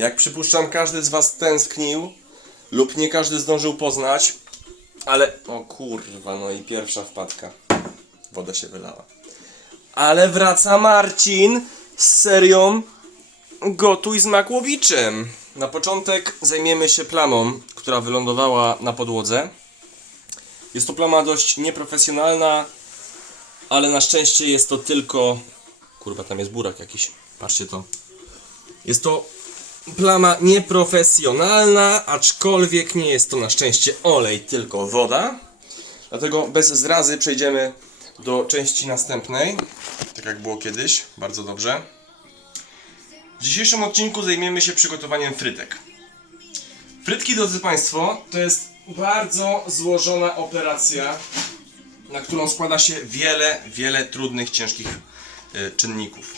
Jak przypuszczam, każdy z Was tęsknił lub nie każdy zdążył poznać, ale. O kurwa, no i pierwsza wpadka. Woda się wylała. Ale wraca Marcin z serią Gotuj z Makłowiczem. Na początek zajmiemy się plamą, która wylądowała na podłodze. Jest to plama dość nieprofesjonalna, ale na szczęście jest to tylko. Kurwa, tam jest burak jakiś. Patrzcie to. Jest to plama nieprofesjonalna, aczkolwiek nie jest to na szczęście olej, tylko woda. Dlatego bez zrazy przejdziemy do części następnej. Tak jak było kiedyś. Bardzo dobrze. W dzisiejszym odcinku zajmiemy się przygotowaniem frytek. Frytki, drodzy Państwo, to jest bardzo złożona operacja, na którą składa się wiele, wiele trudnych, ciężkich y, czynników.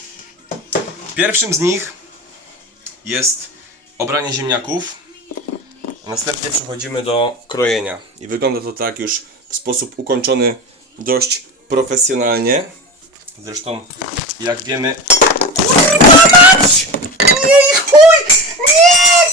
Pierwszym z nich jest obranie ziemniaków. Następnie przechodzimy do krojenia. I wygląda to tak już w sposób ukończony dość profesjonalnie. Zresztą, jak wiemy. Kurwa mać! Nie chuj! Nie!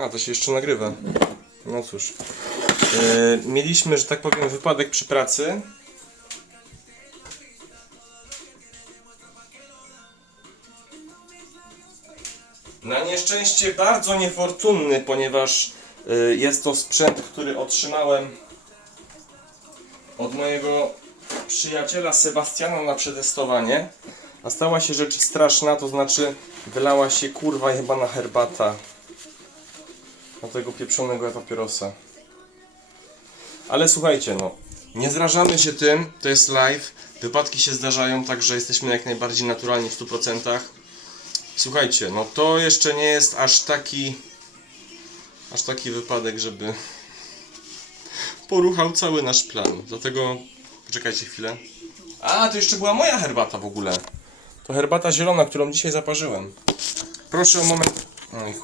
A, to się jeszcze nagrywa. No cóż. Yy, mieliśmy, że tak powiem, wypadek przy pracy. Na nieszczęście bardzo niefortunny, ponieważ y, jest to sprzęt, który otrzymałem od mojego przyjaciela Sebastiana na przetestowanie. A stała się rzecz straszna, to znaczy wylała się kurwa jebana herbata na tego pieprzonego papierosa. Ale słuchajcie, no, nie zrażamy się tym, to jest live, wypadki się zdarzają, także jesteśmy jak najbardziej naturalni w 100%. Słuchajcie, no to jeszcze nie jest aż taki aż taki wypadek, żeby poruchał cały nasz plan. Dlatego poczekajcie chwilę. A, to jeszcze była moja herbata w ogóle. To herbata zielona, którą dzisiaj zaparzyłem. Proszę o moment. Oj,